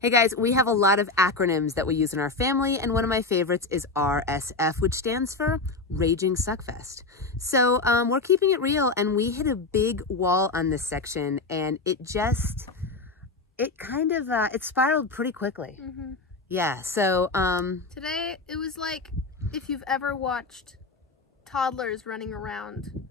Hey guys, we have a lot of acronyms that we use in our family, and one of my favorites is RSF, which stands for Raging Suckfest. So we're keeping it real, and we hit a big wall on this section, and it spiraled pretty quickly. Mm-hmm. Yeah, so today it was like if you've ever watched toddlers running around,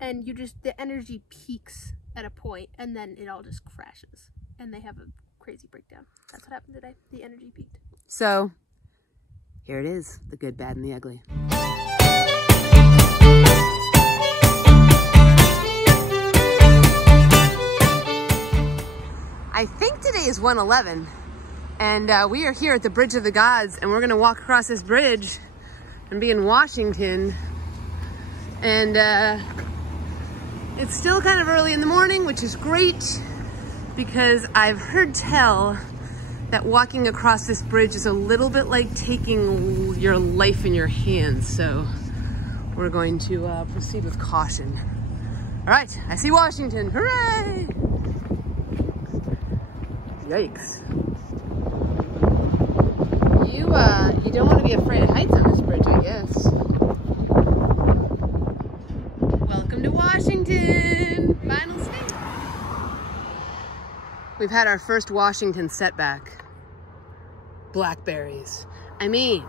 and the energy peaks at a point, and then it all just crashes, and they have a crazy breakdown. That's what happened today. The energy peaked. So here it is, the good, bad, and the ugly. I think today is 111, and we are here at the Bridge of the Gods, and we're gonna walk across this bridge and be in Washington. And it's still kind of early in the morning, which is great, because I've heard tell that walking across this bridge is a little bit like taking your life in your hands. So we're going to proceed with caution. All right, I see Washington, hooray! Yikes. You don't want to be afraid of heights on this bridge, I guess. Welcome to Washington, final state. We've had our first Washington setback. Blackberries. I mean,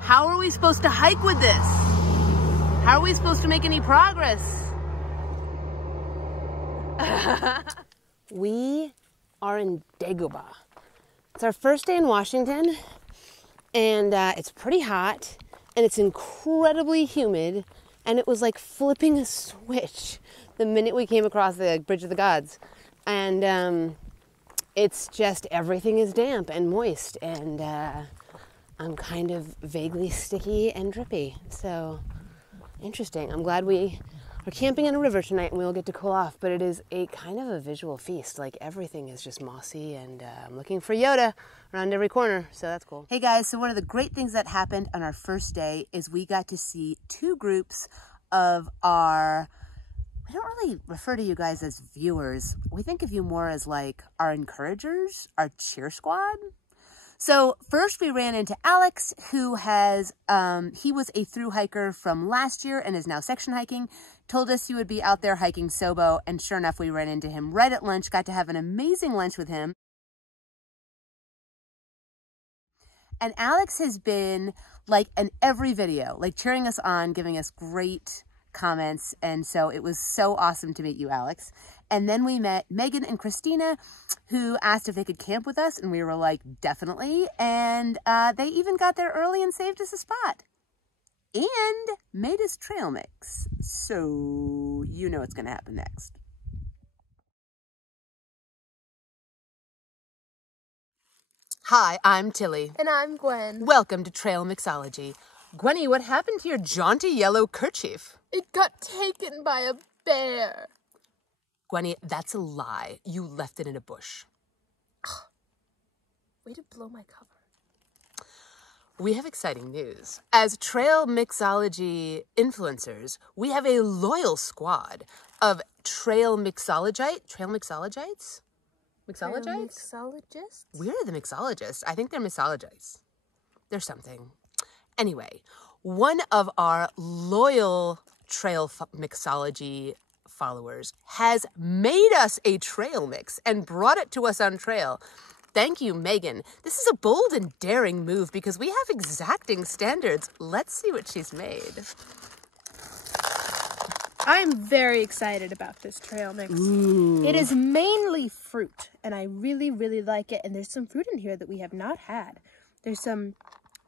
how are we supposed to hike with this? How are we supposed to make any progress? We are in Dagobah. It's our first day in Washington, and it's pretty hot, and it's incredibly humid, and it was like flipping a switch the minute we came across the Bridge of the Gods. And it's just, everything is damp and moist, and I'm kind of vaguely sticky and drippy. So interesting. I'm glad we are camping in a river tonight and we'll get to cool off, but it is a kind of a visual feast. Like, everything is just mossy, and I'm looking for Yoda around every corner, so that's cool. Hey guys, so one of the great things that happened on our first day is we got to see two groups of our, I don't really refer to you guys as viewers. We think of you more as like our encouragers, our cheer squad. So first we ran into Alex, who has, he was a thru hiker from last year and is now section hiking, told us he would be out there hiking Sobo, and sure enough, we ran into him right at lunch, got to have an amazing lunch with him. And Alex has been like in every video, like cheering us on, giving us great comments, and so it was so awesome to meet you, Alex. And then we met Megan and Christina, who asked if they could camp with us, and we were like, definitely. And they even got there early and saved us a spot and made us trail mix. So you know what's gonna happen next. Hi, I'm Tilly. And I'm Gwen. Welcome to Trail Mixology. Gwenny, what happened to your jaunty yellow kerchief? It got taken by a bear. Gwenny, that's a lie. You left it in a bush. Way to blow my cover. We have exciting news. As trail mixology influencers, we have a loyal squad of trail mixologites? Mixologists? Mixologists? We're the mixologists. I think they're mixologites. They're something. Anyway, one of our loyal trail mixology followers has made us a trail mix and brought it to us on trail. Thank you, Megan. This is a bold and daring move because we have exacting standards. Let's see what she's made. I'm very excited about this trail mix. Ooh. It is mainly fruit, and I really, really like it. And there's some fruit in here that we have not had. There's some,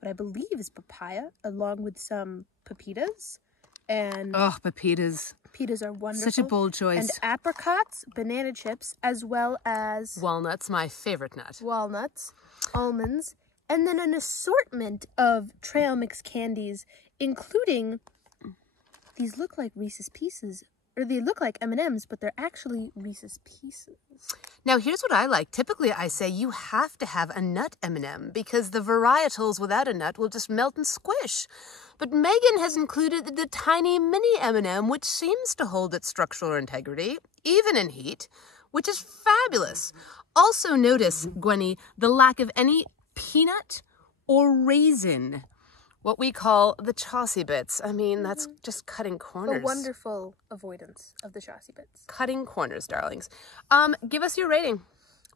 what I believe is papaya, along with some pepitas. And oh, pepitas. Pepitas are wonderful. Such a bold choice. And apricots, banana chips, as well as walnuts, my favorite nut. Walnuts, almonds, and then an assortment of trail mix candies, including, these look like Reese's Pieces, or they look like M&Ms, but they're actually Reese's Pieces. Now, here's what I like. Typically, I say you have to have a nut M&M because the varietals without a nut will just melt and squish. But Megan has included the tiny mini M&M, which seems to hold its structural integrity, even in heat, which is fabulous. Also notice, Gwenny, the lack of any peanut or raisin. What we call the chaussee bits. I mean, that's just cutting corners. A wonderful avoidance of the chaussee bits. Cutting corners, darlings. Give us your rating.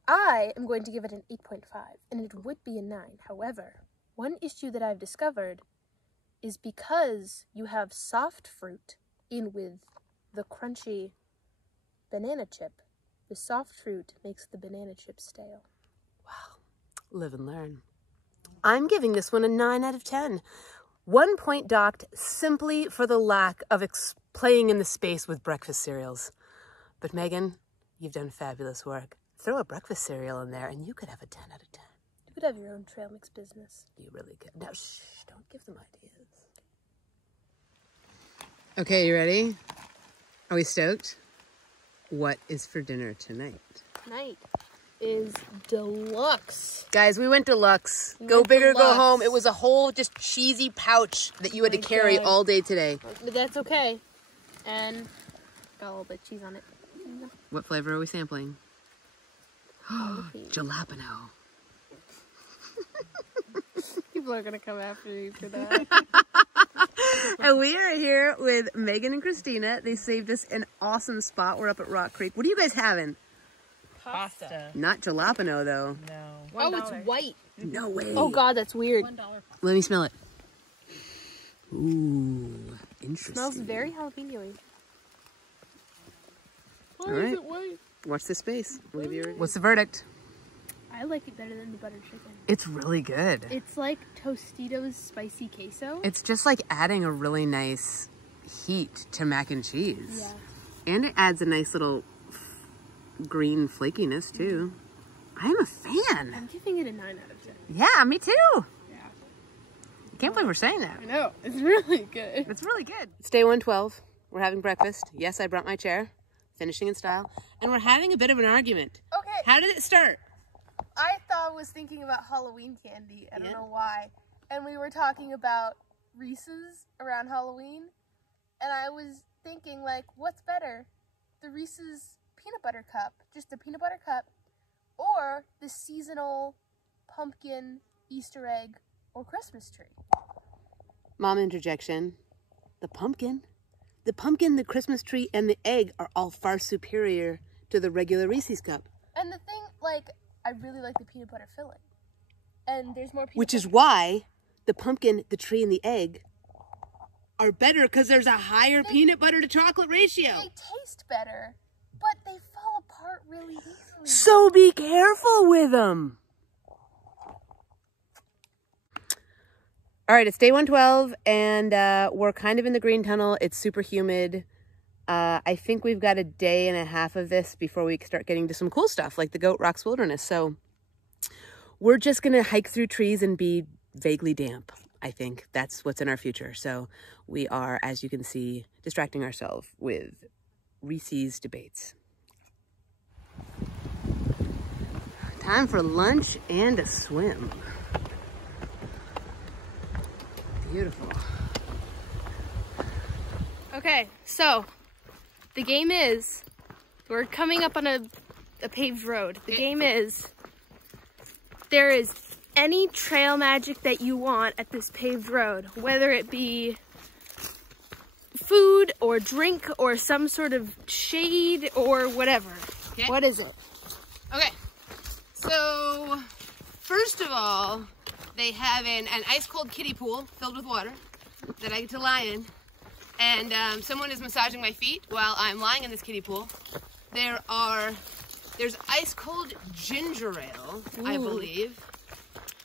I am going to give it an 8.5, and it would be a 9. However, one issue that I've discovered is because you have soft fruit in with the crunchy banana chip, the soft fruit makes the banana chip stale. Wow. Live and learn. I'm giving this one a 9 out of 10. 1 point docked simply for the lack of playing in the space with breakfast cereals. But Megan, you've done fabulous work. Throw a breakfast cereal in there and you could have a 10 out of 10. You could have your own trail mix business. You really could. Now, shh, don't give them ideas. Okay, you ready? Are we stoked? What is for dinner tonight? Tonight is deluxe. Guys, we went deluxe. Go big or go home. It was a whole just cheesy pouch that you had to carry all day today. But that's okay. And got a little bit of cheese on it. What flavor are we sampling? Jalapeno. People are gonna come after you for that. And we are here with Megan and Christina. They saved us an awesome spot. We're up at Rock Creek. What are you guys having? Pasta. Not jalapeno, though. No. Oh, it's white. No way. Oh, God, that's weird. $1. Let me smell it. Ooh, interesting. Smells very jalapeno-y. All right. Is it white? Watch this space. We'll give you a... What's the verdict? I like it better than the buttered chicken. It's really good. It's like Tostitos spicy queso. It's just like adding a really nice heat to mac and cheese. Yeah. And it adds a nice little green flakiness too. I am a fan. I'm giving it a 9 out of 10. Yeah, me too. Yeah. I can't believe we're saying that. I know. It's really good. It's really good. It's day 112. We're having breakfast. Yes, I brought my chair. Finishing in style. And we're having a bit of an argument. Okay. How did it start? I was thinking about Halloween candy. I don't know why. And we were talking about Reese's around Halloween. And I was thinking, like, what's better? The Reese's peanut butter cup, just a peanut butter cup, or the seasonal pumpkin, Easter egg, or Christmas tree? Mom interjection. The pumpkin. The pumpkin, the Christmas tree, and the egg are all far superior to the regular Reese's cup. And the thing, like, I really like the peanut butter filling. And there's more peanut Which butter. is why the pumpkin, the tree, and the egg are better because there's a higher peanut butter to chocolate ratio. They taste better, but they fall apart really easily. So be careful with them. All right, it's day 112, and we're kind of in the green tunnel. It's super humid. I think we've got a day and a half of this before we start getting to some cool stuff, like the Goat Rocks Wilderness. So we're just going to hike through trees and be vaguely damp. I think that's what's in our future. So we are, as you can see, distracting ourselves with Reese's debates. Time for lunch and a swim. Beautiful. Okay, so the game is, we're coming up on a paved road. The game is, there is any trail magic that you want at this paved road, whether it be food or drink or some sort of shade or whatever. Okay. What is it? Okay, so first of all, they have an ice cold kiddie pool filled with water that I get to lie in. And someone is massaging my feet while I'm lying in this kiddie pool. There's ice cold ginger ale, I believe.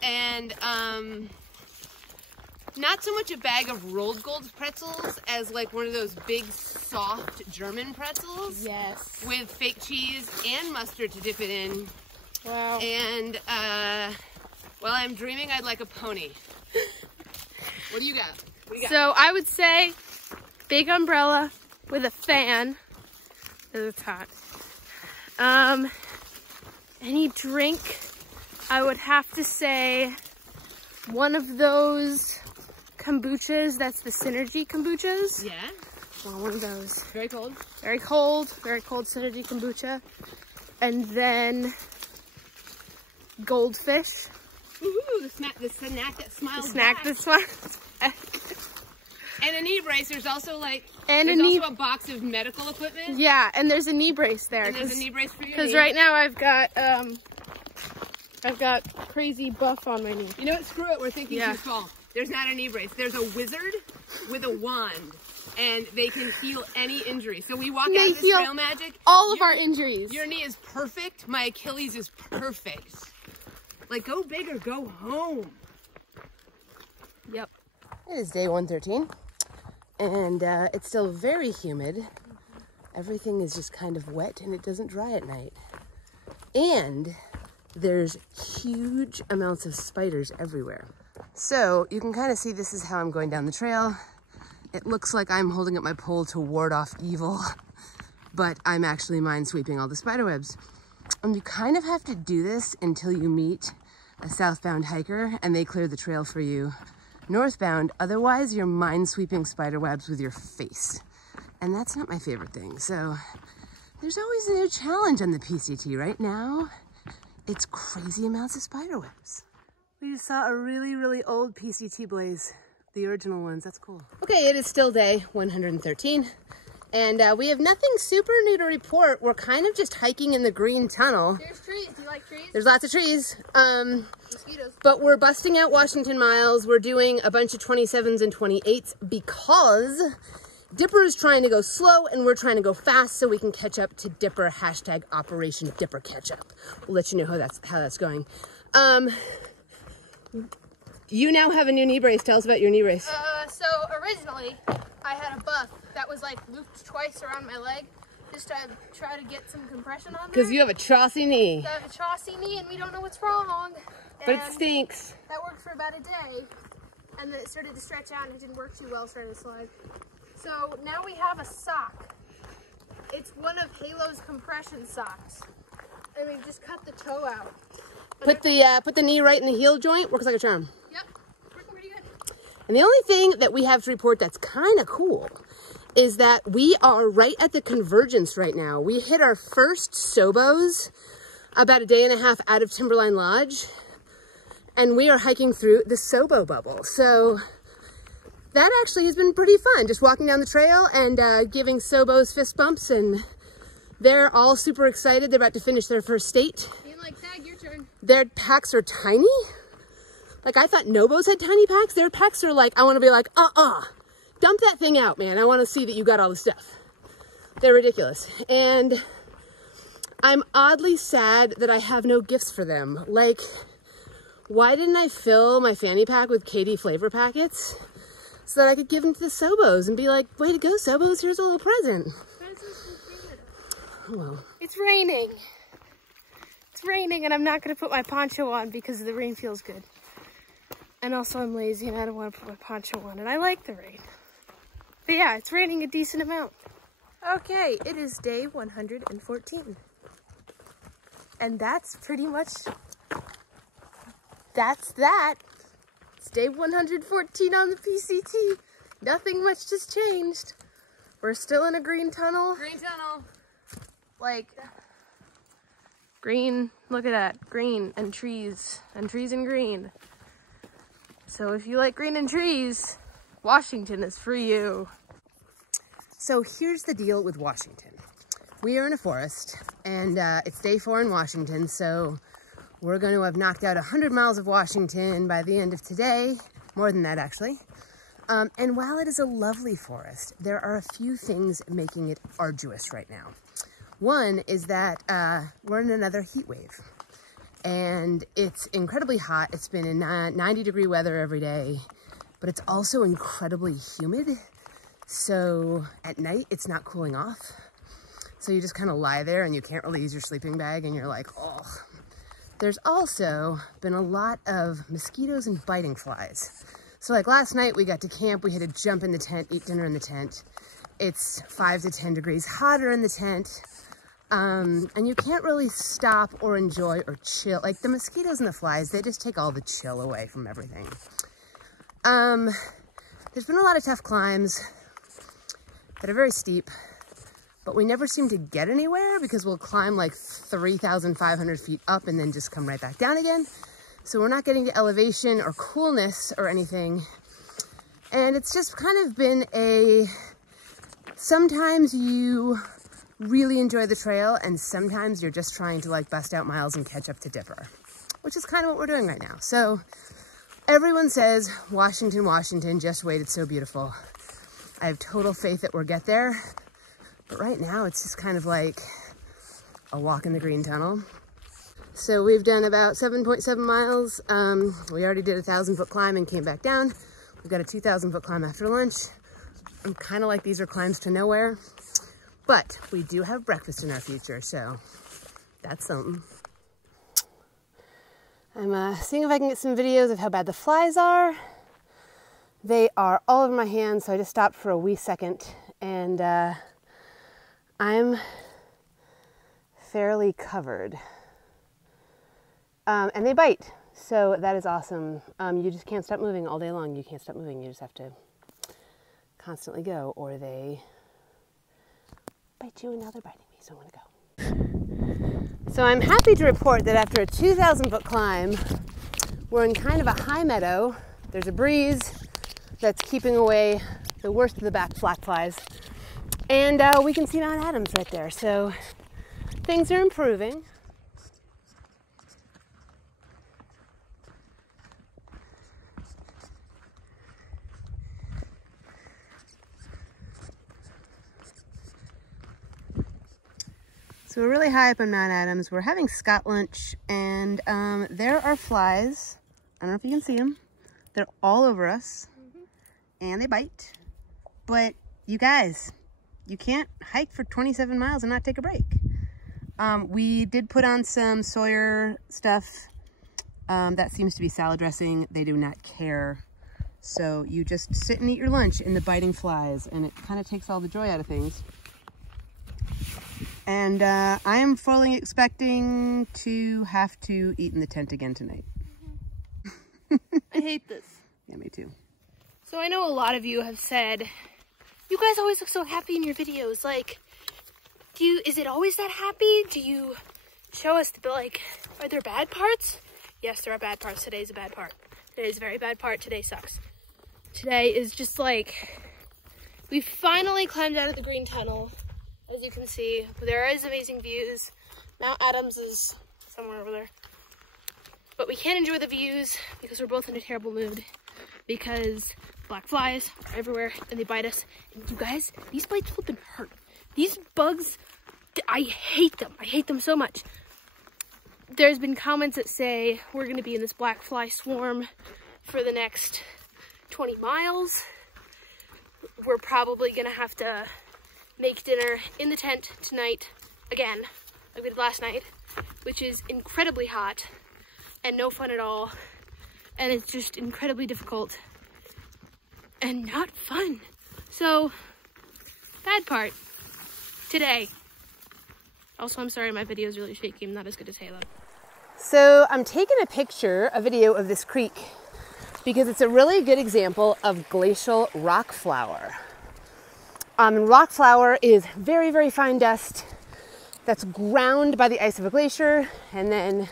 And not so much a bag of rolled gold pretzels as like one of those big soft German pretzels. Yes. With fake cheese and mustard to dip it in. Wow. And while I'm dreaming, I'd like a pony. What do you got? What do you got? So I would say big umbrella with a fan. It's hot. Any drink, I would have to say one of those kombuchas. That's the Synergy kombuchas. Yeah. One of those. Very cold. Very cold synergy kombucha. And then goldfish. Woohoo! The snack that smiles. The snack back. that smiles. And a knee brace. There's also like And there's a knee. also a box of medical equipment. Yeah, and there's a knee brace there. And there's a knee brace for your knee. Because right now I've got crazy buff on my knee. You know what? Screw it. We're thinking too small. There's not a knee brace. There's a wizard with a wand, and they can heal any injury. So we walk out of this trail magic. All of our injuries. Your knee is perfect. My Achilles is perfect. Like, go big or go home. Yep. It is day 113, and it's still very humid. Everything is just kind of wet, and it doesn't dry at night. And there's huge amounts of spiders everywhere. So you can kind of see this is how I'm going down the trail. It looks like I'm holding up my pole to ward off evil, but I'm actually minesweeping all the spider webs. And you kind of have to do this until you meet a southbound hiker and they clear the trail for you northbound. Otherwise, you're minesweeping spider webs with your face. And that's not my favorite thing. So there's always a new challenge on the PCT. Right now, it's crazy amounts of spider webs. We just saw a really, really old PCT blaze. The original ones, that's cool. Okay, it is still day 113. And we have nothing super new to report. We're kind of just hiking in the green tunnel. There's trees. Do you like trees? There's lots of trees. Mosquitoes. But we're busting out Washington miles. We're doing a bunch of 27s and 28s because Dipper is trying to go slow and we're trying to go fast so we can catch up to Dipper. Hashtag Operation Dipper Catch Up. We'll let you know how that's going. You now have a new knee brace. Tell us about your knee brace. So originally I had a buff that was like looped twice around my leg just to try to get some compression on there. Because you have a Chaucy knee. I have a Chaucy knee and we don't know what's wrong. But it stinks. That worked for about a day. And then it started to stretch out and it didn't work too well, started to slide. So now we have a sock. It's one of Halo's compression socks. And we just cut the toe out. Put the knee right in the heel joint. Works like a charm. Yep, working pretty good. And the only thing that we have to report that's kind of cool is that we are right at the convergence right now. We hit our first Sobos about a day and a half out of Timberline Lodge, and we are hiking through the Sobo bubble. So that actually has been pretty fun, just walking down the trail and giving Sobos fist bumps, and they're all super excited. They're about to finish their first state. Being like, Tag, your turn. Their packs are tiny. Like, I thought Nobos had tiny packs. Their packs are like, I want to be like, dump that thing out, man. I want to see that you got all the stuff. They're ridiculous. And I'm oddly sad that I have no gifts for them. Like, why didn't I fill my fanny pack with Katie flavor packets so that I could give them to the Sobos and be like, way to go, Sobos, here's a little present. Oh, well. It's raining. It's raining and I'm not going to put my poncho on because the rain feels good. And also I'm lazy and I don't want to put my poncho on and I like the rain. But yeah, it's raining a decent amount. Okay, it is day 114. And that's pretty much, that's that. It's day 114 on the PCT. Nothing much has changed. We're still in a green tunnel. Green tunnel. Like, green, look at that, green and trees and green. So if you like green and trees, Washington is for you. So here's the deal with Washington. We are in a forest and it's day 4 in Washington. So we're going to have knocked out 100 miles of Washington by the end of today. More than that, actually. And while it is a lovely forest, there are a few things making it arduous right now. One is that we're in another heat wave. And it's incredibly hot. It's been in 90-degree weather every day, but it's also incredibly humid. So at night, it's not cooling off. So you just kind of lie there and you can't really use your sleeping bag and you're like, oh. There's also been a lot of mosquitoes and biting flies. So like last night we got to camp, we had to jump in the tent, eat dinner in the tent. It's 5 to 10 degrees hotter in the tent. And you can't really stop or enjoy or chill. Like the mosquitoes and the flies, they just take all the chill away from everything. There's been a lot of tough climbs that are very steep. but we never seem to get anywhere because we'll climb like 3,500 feet up and then just come right back down again. So we're not getting the elevation or coolness or anything. And it's just kind of been sometimes you really enjoy the trail and sometimes you're just trying to like bust out miles and catch up to Dipper, which is kind of what we're doing right now. So everyone says, Washington, Washington, just wait, it's so beautiful. I have total faith that we'll get there. But right now it's just kind of like a walk in the green tunnel. So we've done about 7.7 miles. We already did a 1,000-foot climb and came back down. We've got a 2,000-foot climb after lunch. I'm kind of like these are climbs to nowhere, but we do have breakfast in our future, so that's something. I'm seeing if I can get some videos of how bad the flies are. They are all over my hands, so I just stopped for a wee second, and I'm fairly covered. And they bite, so that is awesome. You just can't stop moving all day long. You can't stop moving. You just have to constantly go, or they bite you, and now they're biting me, so I'm gonna go. So I'm happy to report that after a 2,000-foot climb, we're in kind of a high meadow. There's a breeze that's keeping away the worst of the black flies, and we can see Mount Adams right there, so things are improving. So we're really high up on Mount Adams. We're having Scott lunch, and there are flies. I don't know if you can see them. They're all over us, and they bite. But you guys, you can't hike for 27 miles and not take a break. We did put on some Sawyer stuff. That seems to be salad dressing. They do not care. So you just sit and eat your lunch in the biting flies, and it kind of takes all the joy out of things. And I am fully expecting to have to eat in the tent again tonight. I hate this. Yeah, me too. So I know a lot of you have said, you guys always look so happy in your videos. Like, is it always that happy? Do you show us, like, are there bad parts? Yes, there are bad parts. Today's a bad part. Today's a very bad part. Today sucks. Today is just like, we finally climbed out of the green tunnel. As you can see, there is amazing views. Mount Adams is somewhere over there. But we can't enjoy the views because we're both in a terrible mood, because black flies are everywhere and they bite us. And you guys, these bites flipping hurt. These bugs, I hate them. I hate them so much. There's been comments that say we're going to be in this black fly swarm for the next 20 miles. We're probably going to have to make dinner in the tent tonight again, like we did last night, which is incredibly hot and no fun at all, and it's just incredibly difficult and not fun. So, bad part today. Also, I'm sorry, my video is really shaky. I'm not as good as Halo. So I'm taking a video of this creek because it's a really good example of glacial rock flour. Rock flour is very, very fine dust that's ground by the ice of a glacier, and then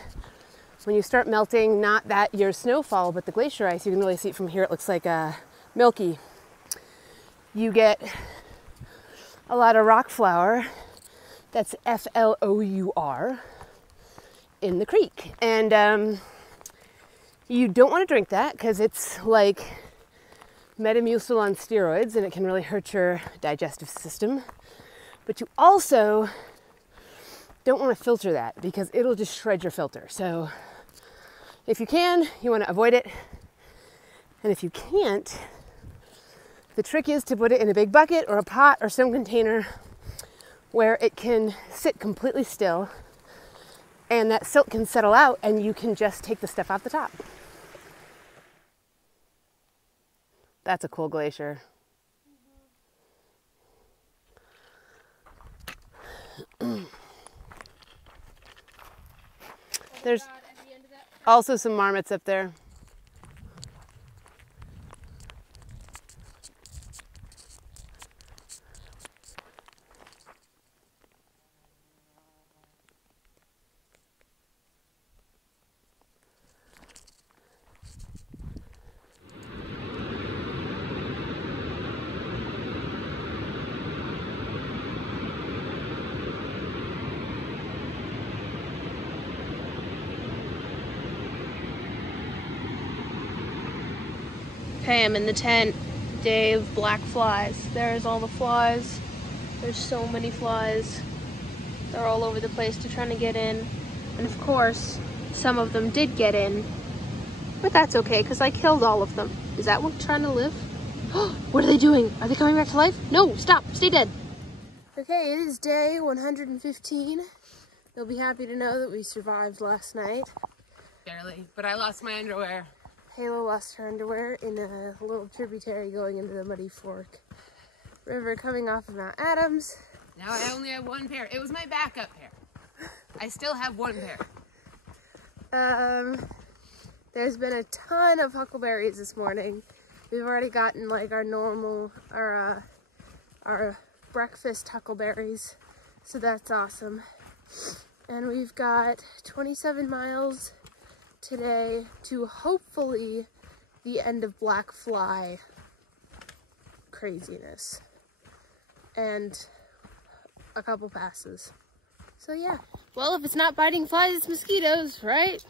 when you start melting, not that your snowfall, but the glacier ice, you can really see it from here, it looks like milky. You get a lot of rock flour, that's F-L-O-U-R, in the creek. And you don't want to drink that because it's like Metamucil on steroids, and it can really hurt your digestive system. But you also don't want to filter that because it'll just shred your filter. So if you can, you want to avoid it. And if you can't, the trick is to put it in a big bucket or a pot or some container where it can sit completely still, and that silt can settle out and you can just take the stuff off the top. That's a cool glacier. There's also some marmots up there. Okay, I'm in the tent. Day of black flies. There's all the flies. There's so many flies. They're all over the place to trying to get in. And of course, some of them did get in. But that's okay, because I killed all of them. Is that one trying to live? What are they doing? Are they coming back to life? No, stop, stay dead. Okay, it is day 115. You'll be happy to know that we survived last night. Barely, but I lost my underwear. Halo lost her underwear in a little tributary going into the Muddy Fork River coming off of Mount Adams. Now I only have one pair. It was my backup pair. I still have one pair. There's been a ton of huckleberries this morning. We've already gotten like our normal, our breakfast huckleberries, so that's awesome. And we've got 27 miles today to hopefully the end of black fly craziness and a couple passes. So yeah. Well, if it's not biting flies, it's mosquitoes, right?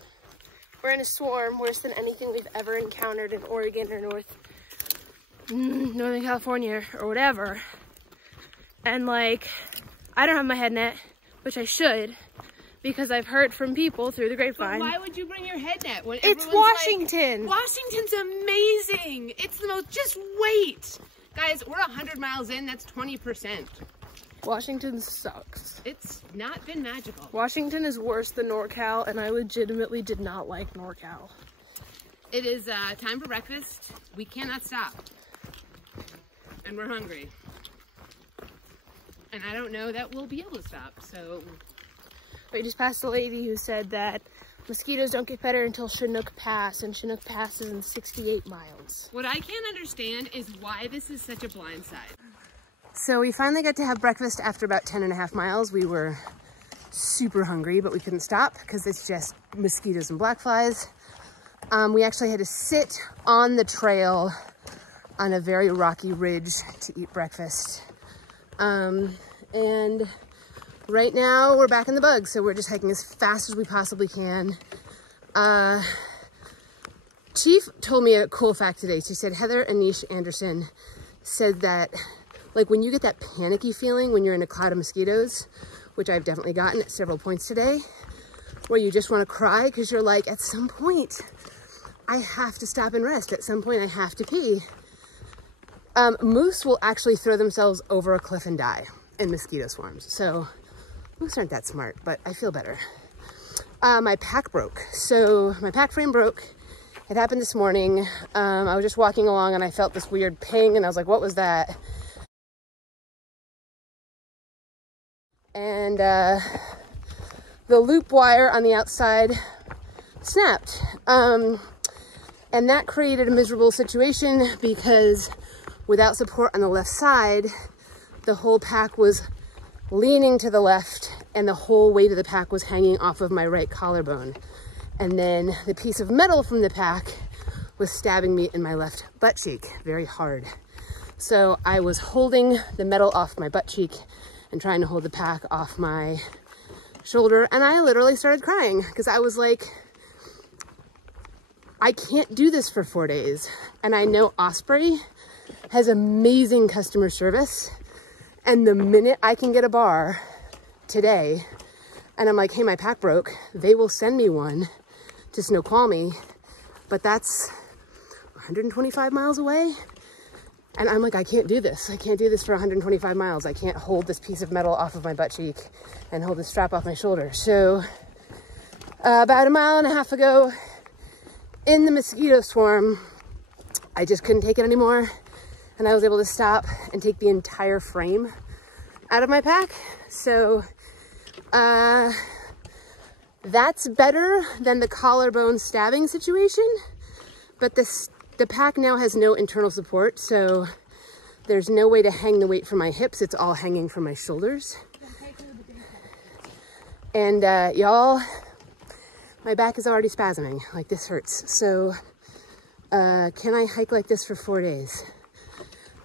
We're in a swarm worse than anything we've ever encountered in Oregon or Northern California or whatever. And like, I don't have my head net, which I should, because I've heard from people through the grapevine. But why would you bring your head net when it's Washington? Like, Washington's amazing. It's the most, just wait. Guys, we're 100 miles in, that's 20%. Washington sucks. It's not been magical. Washington is worse than NorCal, and I legitimately did not like NorCal. It is time for breakfast. We cannot stop. And we're hungry. And I don't know that we'll be able to stop, so... We just passed a lady who said that mosquitoes don't get better until Chinook Pass, and Chinook Pass is in 68 miles. What I can't understand is why this is such a blindside. So we finally got to have breakfast after about 10.5 miles. We were super hungry, but we couldn't stop because it's just mosquitoes and black flies. We actually had to sit on the trail on a very rocky ridge to eat breakfast. And right now we're back in the bugs, so we're just hiking as fast as we possibly can. Chief told me a cool fact today. She said Heather Anish Anderson said that, like, when you get that panicky feeling when you're in a cloud of mosquitoes, which I've definitely gotten at several points today, where you just want to cry because you're like, at some point I have to stop and rest. At some point I have to pee. Moose will actually throw themselves over a cliff and die in mosquito swarms. So moose aren't that smart, but I feel better. My pack broke. So my pack frame broke. It happened this morning. I was just walking along and I felt this weird ping and I was like, what was that? And the loop wire on the outside snapped. And that created a miserable situation because without support on the left side, the whole pack was leaning to the left and the whole weight of the pack was hanging off of my right collarbone. And then the piece of metal from the pack was stabbing me in my left butt cheek very hard. So I was holding the metal off my butt cheek and trying to hold the pack off my shoulder. And I literally started crying because I was like, I can't do this for 4 days. And I know Osprey has amazing customer service. And the minute I can get a bar today, and I'm like, hey, my pack broke, they will send me one to Snoqualmie, but that's 125 miles away. And I'm like, I can't do this. I can't do this for 125 miles. I can't hold this piece of metal off of my butt cheek and hold the strap off my shoulder. So about 1.5 miles ago in the mosquito swarm, I just couldn't take it anymore. And I was able to stop and take the entire frame out of my pack. So that's better than the collarbone stabbing situation. But the pack now has no internal support, so there's no way to hang the weight from my hips. It's all hanging from my shoulders. And y'all, my back is already spasming. Like, this hurts. So can I hike like this for 4 days?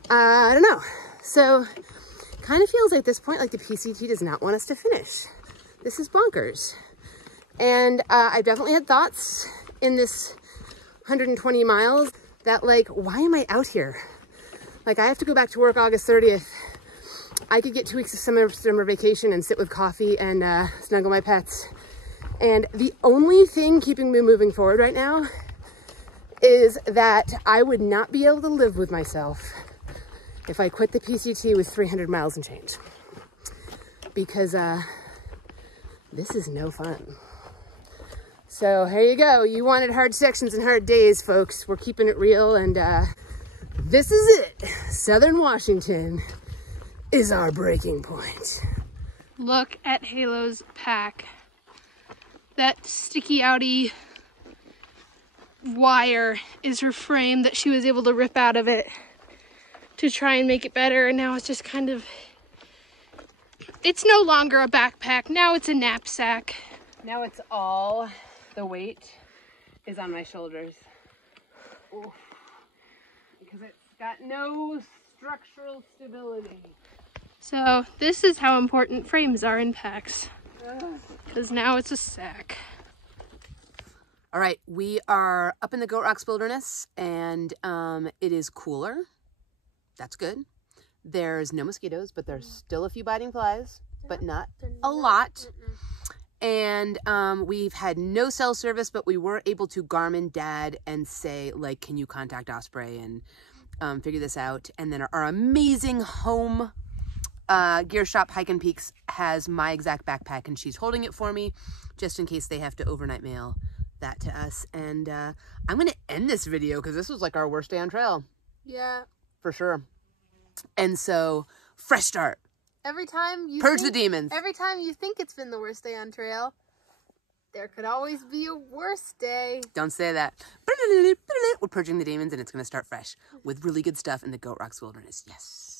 I don't know. So kind of feels like at this point like the PCT does not want us to finish. This is bonkers. And I've definitely had thoughts in this 120 miles that like, why am I out here? Like, I have to go back to work August 30th. I could get 2 weeks of summer vacation and sit with coffee and snuggle my pets. And the only thing keeping me moving forward right now is that I would not be able to live with myself if I quit the PCT with 300 miles and change. Because this is no fun. So here you go. You wanted hard sections and hard days, folks. We're keeping it real, and this is it. Southern Washington is our breaking point. Look at Halo's pack. That sticky outy wire is her frame that she was able to rip out of it to try and make it better, and now it's just kind of, it's no longer a backpack, now it's a knapsack. Now it's all, the weight is on my shoulders. Oof. Because it's got no structural stability. So this is how important frames are in packs, because now it's a sack. All right, we are up in the Goat Rocks Wilderness, and it is cooler. That's good. There's no mosquitoes, but there's still a few biting flies, but not a lot. And we've had no cell service, but we were able to Garmin Dad and say, like, can you contact Osprey and figure this out? And then our amazing home gear shop, Hike and Peaks, has my exact backpack, and she's holding it for me just in case they have to overnight mail that to us. And I'm gonna end this video because this was like our worst day on trail. Yeah. For sure. And so, fresh start. Every time you purge the demons. Every time you think it's been the worst day on trail, there could always be a worse day. Don't say that. We're purging the demons, and it's gonna start fresh with really good stuff in the Goat Rocks Wilderness. Yes.